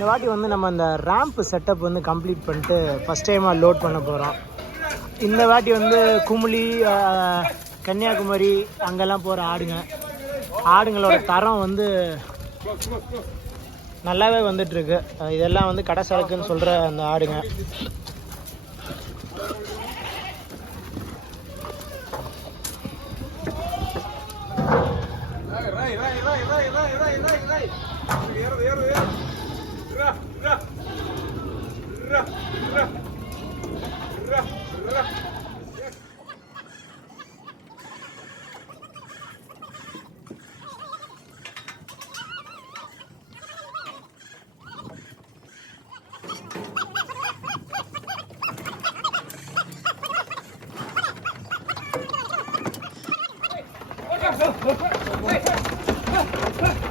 இந்த வாட்டி வந்து நம்ம அந்த ரேம்ப் செட்டப் வந்து கம்ப்ளீட் பண்ணிட்டு ஃபஸ்ட் டைமாக லோட் பண்ண போகிறோம் இந்த வாட்டி வந்து குமுளி கன்னியாகுமரி அங்கெல்லாம் போகிற ஆடுங்க ஆடுங்களோட தரம் வந்து நல்லாவே வந்துட்டுருக்கு இதெல்லாம் வந்து கடை சரக்குன்னு சொல்கிற அந்த ஆடுங்க Hey!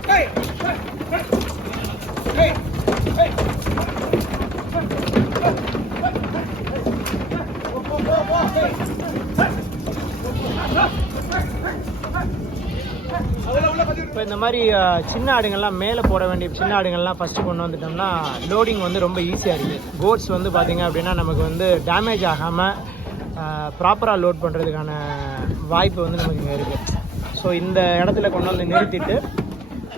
Hey! Hey! Hey! இப்போ இந்த மாதிரி சின்ன ஆடுங்கள்லாம் மேலே போட வேண்டிய சின்ன ஆடுங்கள்லாம் ஃபஸ்ட்டு கொண்டு வந்துட்டோம்னா லோடிங் வந்து ரொம்ப ஈஸியாக இருக்குது கோட்ஸ் வந்து பார்த்திங்க அப்படின்னா நமக்கு வந்து டேமேஜ் ஆகாமல் ப்ராப்பராக லோட் பண்ணுறதுக்கான வாய்ப்பு வந்து நமக்கு இங்கே இருக்குது ஸோ இந்த இடத்துல கொண்டு வந்து நிறுத்திட்டு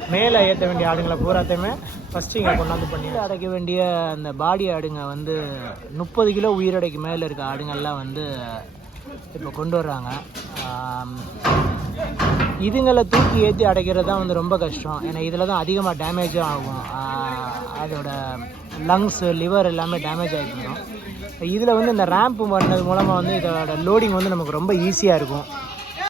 மேலே ஏற்ற வேண்டிய ஆடுங்களை பூராத்தையுமே ஃபஸ்ட்டு இங்கே கொண்டாந்து பண்ணி அடைக்க வேண்டிய அந்த பாடி ஆடுங்க வந்து முப்பது கிலோ உயிரடைக்கு மேலே இருக்க ஆடுங்கள்லாம் வந்து இப்போ கொண்டு வர்றாங்க. இதுங்களை தூக்கி ஏற்றி அடைக்கிறது தான் வந்து ரொம்ப கஷ்டம். ஏன்னா இதில் தான் அதிகமாக டேமேஜும் ஆகும். அதோட லங்ஸு லிவர் எல்லாமே டேமேஜ் ஆகிடும் இதில் வந்து இந்த ரேம்ப் பண்ணது மூலமாக வந்து இதோட லோடிங் வந்து நமக்கு ரொம்ப ஈஸியாக இருக்கும்.